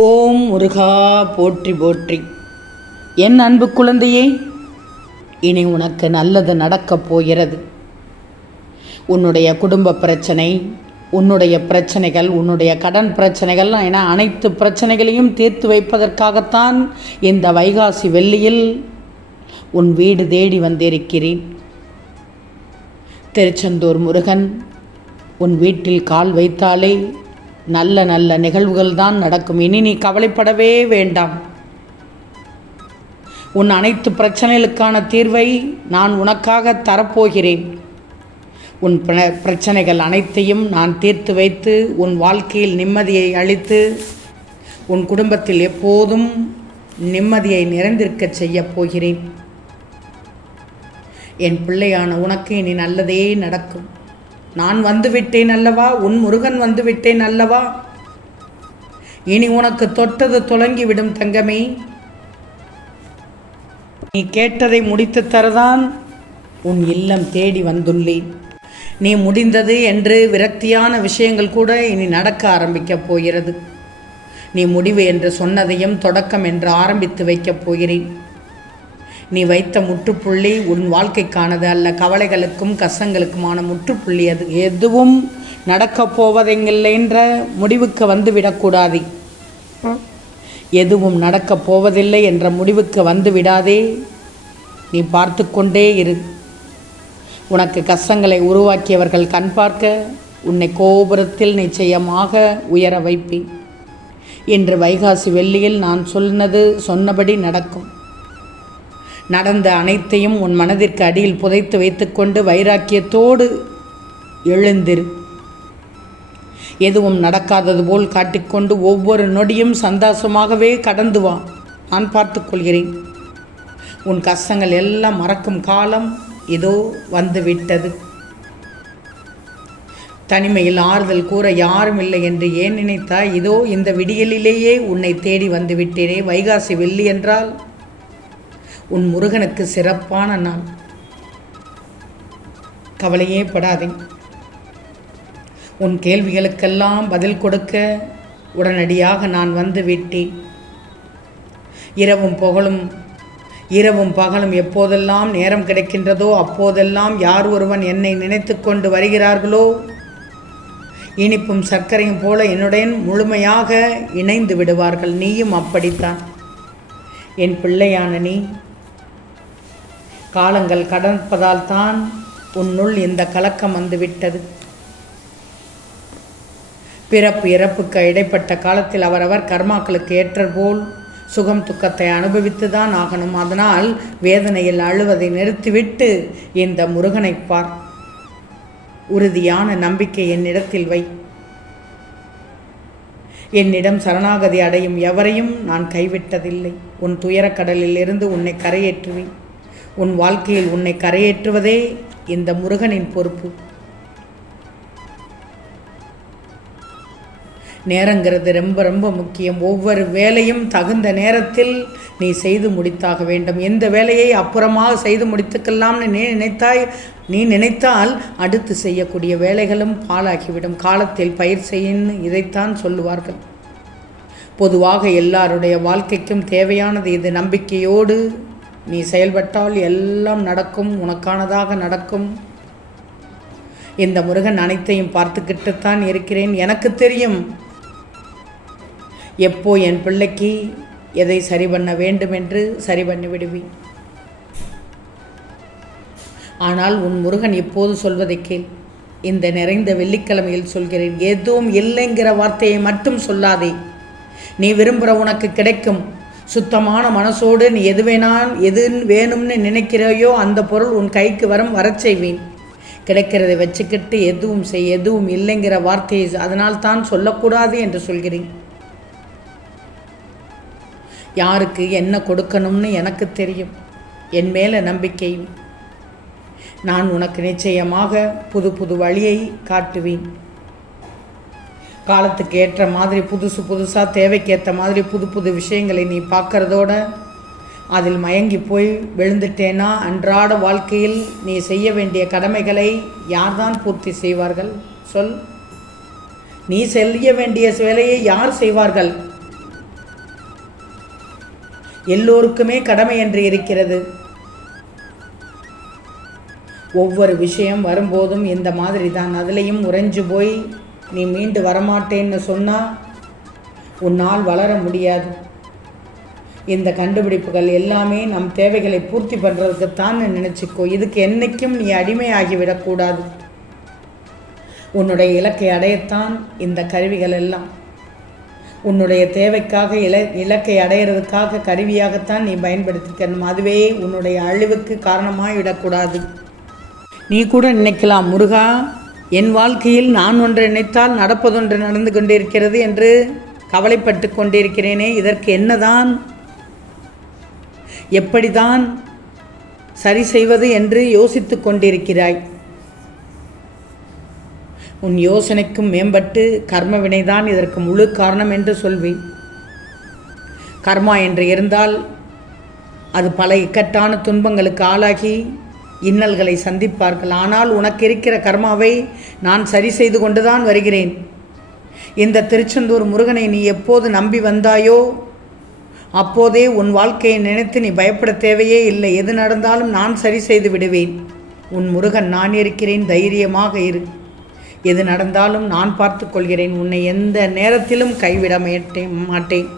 ஓம் முருகா போற்றி போற்றி. என் அன்பு குழந்தையே, இனி உனக்கு நல்லது நடக்கப் போகிறது. உன்னுடைய குடும்ப பிரச்சனை, உன்னுடைய பிரச்சனைகள், உன்னுடைய கடன் பிரச்சனைகள் என அனைத்து பிரச்சனைகளையும் தீர்த்து வைப்பதற்காகத்தான் இந்த வைகாசி வெள்ளியில் உன் வீடு தேடி வந்திருக்கிறேன். திருச்செந்தூர் முருகன் உன் வீட்டில் கால் வைத்தாலே நல்ல நல்ல நிகழ்வுகள் தான் நடக்கும். இனி நீ கவலைப்படவே வேண்டாம். உன் அனைத்து பிரச்சனைகளுக்கான தீர்வை நான் உனக்காக தரப்போகிறேன். உன் பிரச்சனைகள் அனைத்தையும் நான் தீர்த்து வைத்து உன் வாழ்க்கையில் நிம்மதியை அளித்து உன் குடும்பத்தில் எப்போதும் நிம்மதியை நிறைந்திருக்க செய்யப் போகிறேன். என் பிள்ளையான உனக்கு இனி நல்லதே நடக்கும். நான் வந்துவிட்டேன் அல்லவா, உன் முருகன் வந்துவிட்டேன் அல்லவா. இனி உனக்கு தொட்டது தொடங்கிவிடும் தங்கமே. நீ கேட்டதை முடித்து தரதான் உன் இல்லம் தேடி வந்துள்ளேன். நீ முடிந்தது என்று விரக்தியான விஷயங்கள் கூட இனி நடக்க ஆரம்பிக்கப் போகிறது. நீ முடிவு என்று சொன்னதையும் தொடக்கம் என்று ஆரம்பித்து வைக்கப் போகிறேன். நீ வைத்த முற்றுப்புள்ளி உன் வாழ்க்கைக்கானது அல்ல, கவலைகளுக்கும் கஷ்டங்களுக்குமான முற்றுப்புள்ளி. அது எதுவும் நடக்கப் போவதில்லை என்ற முடிவுக்கு வந்துவிடக்கூடாது. எதுவும் நடக்கப் போவதில்லை என்ற முடிவுக்கு வந்து விடாதே. நீ பார்த்து கொண்டே இரு. உனக்கு கஷ்டங்களை உருவாக்கியவர்கள் கண் பார்க்க உன்னை கோபுரத்தில் நிச்சயமாக உயர வைப்பேன். இன்று வைகாசி வெள்ளியில் நான் சொன்னபடி நடக்கும். நடந்த அனைத்தையும் உன் மனதிற்கு அடியில் புதைத்து வைத்துக்கொண்டு வைராக்கியத்தோடு எழுந்திரு. எதுவும் நடக்காதது போல் காட்டிக்கொண்டு ஒவ்வொரு நொடியும் சந்தோஷமாகவே கடந்து வா. நான் பார்த்துக்கொள்கிறேன். உன் கஷ்டங்கள் எல்லாம் மறக்கும் காலம் இதோ வந்து விட்டது. தனிமையில் ஆறுதல் கூற யாரும் இல்லை என்று ஏன் நினைத்தாய்? இதோ இந்த விடியலிலேயே உன்னை தேடி வந்து விட்டேனே. வைகாசி வெள்ளி என்றால் உன் முருகனுக்கு சிறப்பான நாள். கவலையே படாதே. உன் கேள்விகளுக்கெல்லாம் பதில் கொடுக்க உடனடியாக நான் வந்து விட்டேன். இரவும் பகலும் எப்போதெல்லாம் நேரம் கிடைக்கின்றதோ அப்போதெல்லாம் யார் ஒருவன் என்னை நினைத்து கொண்டு வருகிறார்களோ, இனிப்பும் சர்க்கரையும் போல என்னுடன் முழுமையாக இணைந்து விடுவார்கள். நீயும் அப்படித்தான். என் பிள்ளையான நீ காலங்கள் கடப்பதால் தான் உன்னுள் இந்த கலக்கம் வந்துவிட்டது. பிறப்பு இறப்புக்கு இடைப்பட்ட காலத்தில் அவரவர் கர்மாக்களுக்கு ஏற்றபோல் சுகம் துக்கத்தை அனுபவித்து தான் ஆகணும். அதனால் வேதனையில் அழுவதை நிறுத்திவிட்டு இந்த முருகனை பார். உறுதியான நம்பிக்கை என்னிடத்தில் வை. என்னிடம் சரணாகதி அடையும் எவரையும் நான் கைவிட்டதில்லை. உன் துயரக்கடலில் இருந்து உன்னை கரையேற்றுவேன். உன் வாழ்க்கையில் உன்னை கரையேற்றுவதே இந்த முருகனின் பொறுப்பு. நேரங்கிறது ரொம்ப ரொம்ப முக்கியம். ஒவ்வொரு வேலையும் தகுந்த நேரத்தில் நீ செய்து முடித்தாக வேண்டும். எந்த வேலையை அப்புறமாக செய்து முடித்துக்கலாம்னு நீ நினைத்தால் அடுத்து செய்யக்கூடிய வேலைகளும் பாழாகிவிடும். காலத்தில் பயிர் செய்யின்னு இதைத்தான் சொல்லுவார்கள். பொதுவாக எல்லாருடைய வாழ்க்கைக்கும் தேவையானது இது. நம்பிக்கையோடு நீ செயல்பட்டால் எல்லாம் நடக்கும், உனக்கானதாக நடக்கும். இந்த முருகன் அனைத்தையும் பார்த்துக்கிட்டுத்தான் இருக்கிறேன். எனக்கு தெரியும் எப்போ என் பிள்ளைக்கு எதை சரி பண்ண வேண்டும் என்று சரி பண்ணி விடுவேன். ஆனால் உன் முருகன் இப்போது சொல்வதை கேள். இந்த நிறைந்த வெள்ளிக்கிழமையில் சொல்கிறேன். எதுவும் இல்லைங்கிற வார்த்தையை மட்டும் சொல்லாதே. நீ விரும்புகிற உனக்கு கிடைக்கும். சுத்தமான மனசோடு நீ எது வேணும்னு நினைக்கிறாயோ அந்த பொருள் உன் கைக்கு வரச் செய்வேன். கிடைக்கிறதை வச்சுக்கிட்டு எதுவும் இல்லைங்கிற வார்த்தையை அதனால் தான் சொல்லக்கூடாது என்று சொல்கிறேன். யாருக்கு என்ன கொடுக்கணும்னு எனக்கு தெரியும். என் மேலே நம்பிக்கை. நான் உனக்கு நிச்சயமாக புது புது வழியை காட்டுவேன். காலத்துக்கு ஏற்ற மாதிரி புதுசாக தேவைக்கேற்ற மாதிரி புது புது விஷயங்களை நீ பார்க்குறதோட அதில் மயங்கி போய் விழுந்துட்டேன்னா அன்றாட வாழ்க்கையில் நீ செய்ய வேண்டிய கடமைகளை யார்தான் பூர்த்தி செய்வார்கள்? சொல். நீ செய்ய வேண்டிய வேலையை யார் செய்வார்கள்? எல்லோருக்குமே கடமை என்று இருக்கிறது. ஒவ்வொரு விஷயம் வரும்போதும் இந்த மாதிரி தான். அதுலேயும் உறைஞ்சு போய் நீ மீண்டு வரமாட்டேன்னு சொன்னால் உன்னால் வளர முடியாது. இந்த கண்டுபிடிப்புகள் எல்லாமே நம் தேவைகளை பூர்த்தி பண்ணுறதுக்குத்தான் நினச்சிக்கோ. இதுக்கு என்றைக்கும் நீ அடிமையாகிவிடக்கூடாது. உன்னுடைய இலக்கை அடையத்தான் இந்த கருவிகள் எல்லாம். உன்னுடைய தேவைக்காக இலக்கை அடையிறதுக்காக கருவியாகத்தான் நீ பயன்படுத்திக்கணும். அதுவே உன்னுடைய அழிவுக்கு காரணமாக விடக்கூடாது. நீ கூட நினைக்கலாம், முருகா, என் வாழ்க்கையில் நான் ஒன்று நினைத்தால் நடப்பதொன்று நடந்து கொண்டிருக்கிறது என்று கவலைப்பட்டு கொண்டிருக்கிறேனே, இதற்கு என்னதான், எப்படிதான் சரி செய்வது என்று யோசித்து கொண்டிருக்கிறாய். உன் யோசனைக்கும் மேம்பட்டு கர்ம வினைதான் இதற்கு முழு காரணம் என்று சொல்வேன். கர்மா என்று இருந்தால் அது பல இக்கட்டான துன்பங்களுக்கு ஆளாகி இன்னல்களை சந்திப்பார்கள். ஆனால் உனக்கு இருக்கிற கர்மாவை நான் சரி செய்து கொண்டுதான் வருகிறேன். இந்த திருச்செந்தூர் முருகனை நீ எப்போது நம்பி வந்தாயோ அப்போதே உன் வாழ்க்கையை நினைத்து நீ பயப்பட தேவையே இல்லை. எது நடந்தாலும் நான் சரி செய்து விடுவேன். உன் முருகன் நான் இருக்கிறேன், தைரியமாக இரு. எது நடந்தாலும் நான் பார்த்து கொள்கிறேன். உன்னை எந்த நேரத்திலும் கைவிட மாட்டேன்.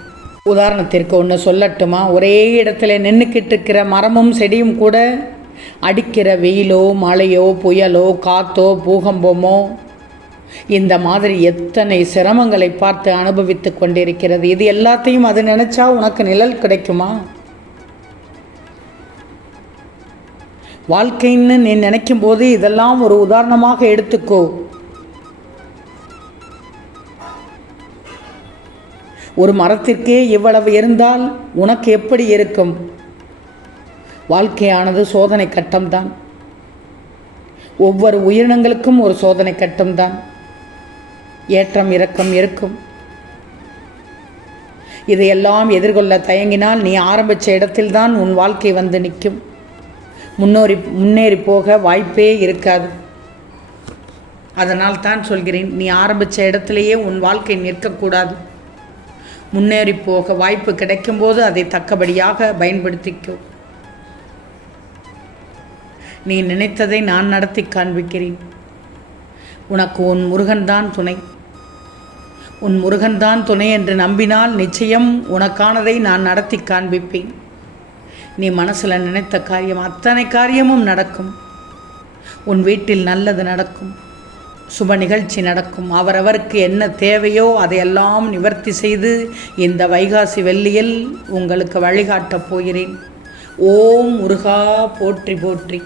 உதாரணத்திற்கு ஒன்று சொல்லட்டுமா? ஒரே இடத்துல நின்றுக்கிட்டு இருக்கிற மரமும் செடியும் கூட அடிக்கிற வெயிலோ மழையோ புயலோ காத்தோ பூகம்பமோ இந்த மாதிரி எத்தனை சிரமங்களை பார்த்து அனுபவித்து கொண்டிருக்கிறது. இது எல்லாத்தையும் அது நினச்சா உனக்கு நிழல் கிடைக்குமா? வாழ்க்கைன்னு நீ நினைக்கும் போது இதெல்லாம் ஒரு உதாரணமாக எடுத்துக்கோ. ஒரு மரத்திற்கே இவ்வளவு இருந்தால் உனக்கு எப்படி இருக்கும்? வாழ்க்கையானது சோதனை கட்டம்தான். ஒவ்வொரு உயிரினங்களுக்கும் ஒரு சோதனை கட்டம்தான். ஏற்றம் இறக்கம் இருக்கும். இதையெல்லாம் எதிர்கொள்ள தயங்கினால் நீ ஆரம்பித்த இடத்தில்தான் உன் வாழ்க்கை வந்து நிற்கும். முன்னேறி போக வாய்ப்பே இருக்காது. அதனால் தான் சொல்கிறேன், நீ ஆரம்பித்த இடத்திலேயே உன் வாழ்க்கை நிற்கக்கூடாது. முன்னேறி போக வாய்ப்பு கிடைக்கும்போது அதை தக்கபடியாக பயன்படுத்திக்கோ. நீ நினைத்ததை நான் நடத்தி காண்பிக்கிறேன். உனக்கு உன் முருகன்தான் துணை. உன் முருகன்தான் துணை என்று நம்பினால் நிச்சயம் உனக்கானதை நான் நடத்தி காண்பிப்பேன். நீ மனசில் நினைத்த காரியம் அத்தனை காரியமும் நடக்கும். உன் வீட்டில் நல்லது நடக்கும். சுப நிகழ்ச்சி நடக்கும். அவரவருக்கு என்ன தேவையோ அதையெல்லாம் நிவர்த்தி செய்து இந்த வைகாசி வெள்ளியில் உங்களுக்கு வழிகாட்டப் போகிறேன். ஓம் முருகா போற்றி போற்றி.